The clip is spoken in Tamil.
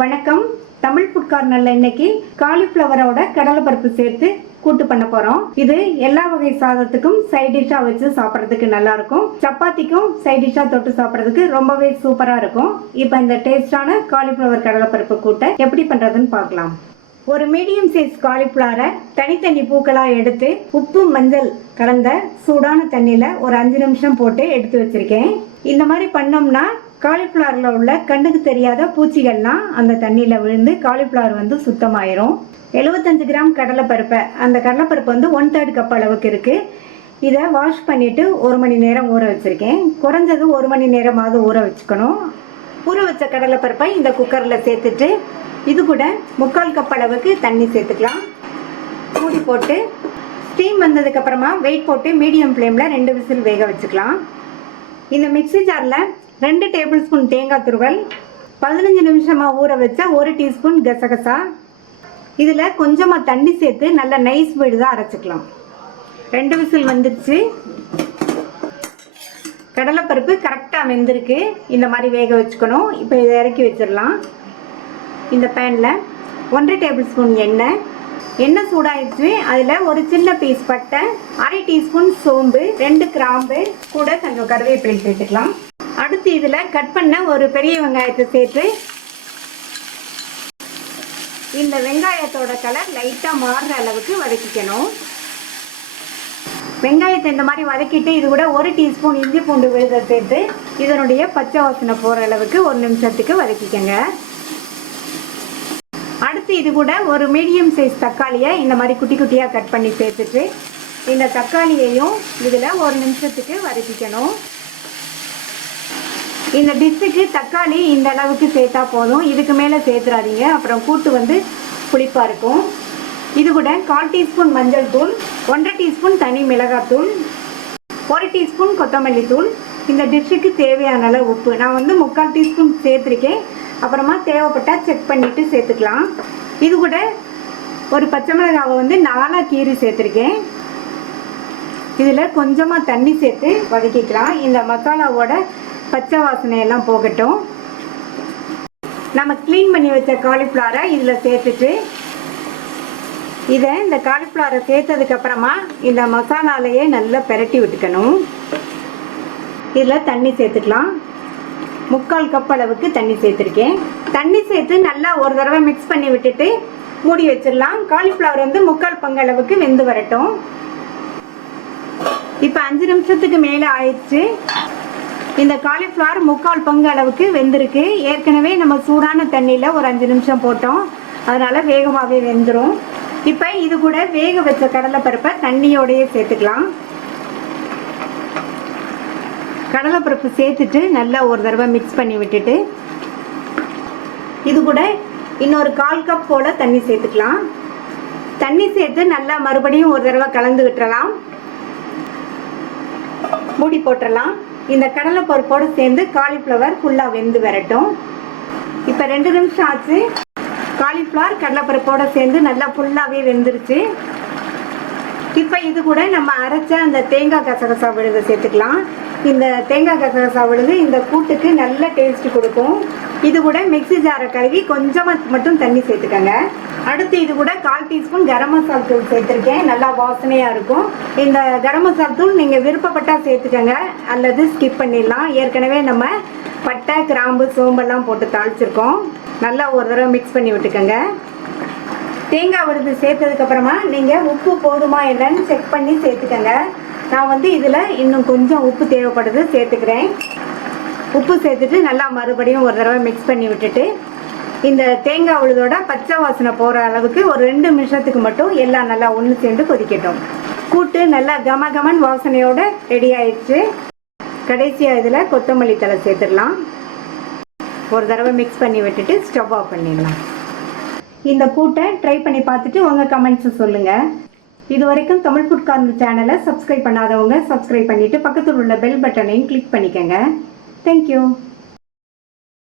வணக்கம். தமிழ் ஃபுட் கார்னர்ல இன்னைக்கு காலிஃப்ளவரோட கடலைப்பருப்பு சேர்த்து கூட்டு பண்ண போறோம். இது எல்லா வகை சாதத்துக்கும் சைட் டிஷ்ஷா வச்சு சாப்பிட்றதுக்கு நல்லா இருக்கும். சப்பாத்திக்கும் சைட் டிஷ்ஷா தொட்டு சாப்பிட்றதுக்கு ரொம்பவே சூப்பரா இருக்கும். இப்போ இந்த டேஸ்டான காலிஃப்ளவர் கடலைப்பருப்பு கூட்டை எப்படி பண்றதுன்னு பார்க்கலாம். ஒரு மீடியம் சைஸ் காலிஃப்ளவரை தனித்தனி பூக்களா எடுத்து உப்பு மஞ்சள் கலந்த சூடான தண்ணியில ஒரு 5 நிமிஷம் போட்டு எடுத்து வச்சிருக்கேன். இந்த மாதிரி பண்ணோம்னா காலிஃப்ளவர்ல உள்ள கண்ணுக்கு தெரியாத பூச்சிகள்லாம் அந்த தண்ணியில விழுந்து காலிஃப்ளவர் வந்து சுத்தமாயிரும். 75 கிராம் கடலைப்பருப்பை, அந்த கடலைப்பருப்பு வந்து 1/3 கப் அளவுக்கு இருக்கு. இதை வாஷ் பண்ணிட்டு 1 மணி நேரம் ஊற வச்சிருக்கேன். குறைஞ்சது 1 மணி நேரமாவது ஊற வச்சுக்கணும். ஊற வச்ச கடலைப்பருப்பை இந்த குக்கர்ல சேர்த்துட்டு இது கூட 3/4 கப் அளவுக்கு தண்ணி சேர்த்துக்கலாம். மூடி போட்டு ஸ்டீம் வந்ததுக்கு அப்புறமா வெயிட் போட்டு மீடியம் ஃப்ளேம்ல 2 விசில் வேக வச்சுக்கலாம். இந்த மிக்ஸி ஜார்ல 2 டேபிள் ஸ்பூன் தேங்காய் துருவல், 15 நிமிஷமா ஊற வச்ச 1 டீஸ்பூன் கசகசா, இதுல கொஞ்சமா தண்ணி சேர்த்து நல்லா நைஸ் விழுதா அரைச்சிக்கலாம். 2 விசில் வந்துடுச்சு. கடலைப்பருப்பு கரெக்டா வெந்திருக்கு. இந்த மாதிரி வேக வச்சுக்கணும். இப்போ இதை இறக்கி வச்சிடலாம். இந்த பேன்ல 1 டேபிள் ஸ்பூன் எண்ணெய் சூடாயிடுச்சு. அதில் ஒரு சின்ன பீஸ் பட்டை, 1/2 டீஸ்பூன் சோம்பு, 2 கிராம்பு, கூட கொஞ்சம் கருவேப்பிலை சேர்த்துக்கலாம். அடுத்து இதில் கட் பண்ண ஒரு பெரிய வெங்காயத்தை சேர்த்து இந்த வெங்காயத்தோட கலர் லைட்டாக மாறுற அளவுக்கு வதக்கிக்கணும். வெங்காயத்தை இந்த மாதிரி வதக்கிட்டு இது கூட 1 டீஸ்பூன் இஞ்சி பூண்டு விழுதை சேர்த்து இதனுடைய பச்சை வாசனை போகிற அளவுக்கு 1 நிமிஷத்துக்கு வதக்கிக்கங்க. அடுத்து இது கூட ஒரு மீடியம் சைஸ் தக்காளியை இந்த மாதிரி குட்டி குட்டியாக கட் பண்ணி சேர்த்துட்டு இந்த தக்காளியையும் இதில் 1 நிமிஷத்துக்கு வதக்கிக்கணும். இந்த டிஷ்ஷுக்கு தக்காளி இந்த அளவுக்கு சேர்த்தா போதும். இதுக்கு மேலே சேர்த்துறாதீங்க, அப்புறம் கூட்டு வந்து புளிப்பாக இருக்கும். இது கூட 1/4 டீஸ்பூன் மஞ்சள் தூள், 1/2 டீஸ்பூன் தனி மிளகாத்தூள், 1 டீஸ்பூன் கொத்தமல்லி தூள், இந்த டிஷ்ஷுக்கு தேவையான அளவு உப்பு. நான் வந்து 3/4 டீஸ்பூன் சேர்த்துருக்கேன். அப்புறமா தேவைப்பட்டால் செக் பண்ணிவிட்டு சேர்த்துக்கலாம். இது கூட ஒரு பச்சை மிளகாவை வந்து 4 கீறி சேர்த்துருக்கேன். இதில் கொஞ்சமாக தண்ணி சேர்த்து வதக்கிக்கலாம். இந்த மசாலாவோட பச்சை வாசனையெல்லாம் போகட்டும். நம்ம க்ளீன் பண்ணி வச்ச காலிஃப்ளவரை இதில் சேர்த்துட்டு இதை இந்த காலிஃப்ளவரை சேர்த்ததுக்கு அப்புறமா இந்த மசாலாலையே நல்லா பெரட்டி விட்டுக்கணும். இதில் தண்ணி சேர்த்துக்கலாம். 3/4 கப் அளவுக்கு தண்ணி சேர்த்துருக்கேன். தண்ணி சேர்த்து நல்லா ஒரு தடவை மிக்ஸ் பண்ணி விட்டுட்டு மூடி வச்சிடலாம். காலிஃப்ளவர் வந்து 3/4 பங்கு அளவுக்கு வெந்து வரட்டும். இப்போ 5 நிமிஷத்துக்கு மேலே ஆயிடுச்சு. இந்த காலிஃப்ளவர் 3/4 பங்கு அளவுக்கு வெந்திருக்கு. ஏற்கனவே நம்ம சூடான தண்ணியில் ஒரு 5 நிமிஷம் போட்டோம், அதனால வேகமாகவே வெந்துடும். இப்போ இது கூட வேக வச்ச கடலைப்பருப்பை தண்ணியோடையே சேர்த்துக்கலாம். கடலைப்பருப்பு சேர்த்துட்டு நல்லா ஒரு தடவை மிக்ஸ் பண்ணி விட்டுட்டு இது கூட இன்னொரு 1/4 கப் போல தண்ணி சேர்த்துக்கலாம். தண்ணி சேர்த்து நல்லா மறுபடியும் ஒரு தடவை கலந்து விட்டுறலாம். மூடி போட்டுடலாம். இந்த கடலைப்பருப்போடு சேர்ந்து காலிஃப்ளவர் ஃபுல்லாக வெந்து வரட்டும். இப்போ 2 நிமிஷம் ஆச்சு. காலிஃப்ளவர் கடலைப்பருப்போடு சேர்ந்து நல்லா ஃபுல்லாகவே வெந்துருச்சு. இப்போ இது கூட நம்ம அரைச்ச அந்த தேங்காய் கசகசா விழுதை சேர்த்துக்கலாம். இந்த தேங்காய் கசகசா விழுது இந்த கூட்டுக்கு நல்ல டேஸ்ட் கொடுக்கும். இது கூட மிக்ஸி ஜாரை கழுவி கொஞ்சமாக மட்டும் தண்ணி சேர்த்துக்கங்க. அடுத்து இது கூட 1/4 டீஸ்பூன் கரம் மசாலா தூள் சேர்த்துருக்கேன். நல்லா வாசனையாக இருக்கும். இந்த கரம் மசாலா தூள் நீங்கள் விருப்பப்பட்டால் சேர்த்துக்கங்க, அல்லது ஸ்கிப் பண்ணிடலாம். ஏற்கனவே நம்ம பட்டை, கிராம்பு, சோம்பெல்லாம் போட்டு தாளிச்சிருக்கோம். நல்லா ஒரு தடவை மிக்ஸ் பண்ணி விட்டுக்கோங்க. தேங்காய் விழுது சேர்த்ததுக்கப்புறமா நீங்கள் உப்பு போதுமா என்னன்னு செக் பண்ணி சேர்த்துக்கங்க. நான் வந்து இதில் இன்னும் கொஞ்சம் உப்பு தேவைப்படுது, சேர்த்துக்கிறேன். உப்பு சேர்த்துட்டு நல்லா மறுபடியும் ஒரு தடவை மிக்ஸ் பண்ணி விட்டுட்டு இந்த தேங்காய் விழுதோட பச்சை வாசனை போகிற அளவுக்கு ஒரு 2 நிமிஷத்துக்கு மட்டும் எல்லாம் நல்லா ஒன்று சேர்ந்து கொதிக்கட்டும். கூட்டு நல்லா கமகமன் வாசனையோட ரெடி ஆயிடுச்சு. கடைசியாக இதில் கொத்தமல்லி தழை சேர்த்துடலாம். ஒரு தடவை மிக்ஸ் பண்ணி விட்டுட்டு ஸ்டவ் ஆஃப் பண்ணிடலாம். இந்த கூட்டை ட்ரை பண்ணி பார்த்துட்டு உங்கள் கமெண்ட்ஸை சொல்லுங்கள். இது வரைக்கும் தமிழ் ஃபுட் கார்னர் சேனலை சப்ஸ்கிரைப் பண்ணாதவங்க சப்ஸ்கிரைப் பண்ணிவிட்டு பக்கத்தில் உள்ள பெல் பட்டனையும் கிளிக் பண்ணிக்கோங்க. தேங்க்யூ.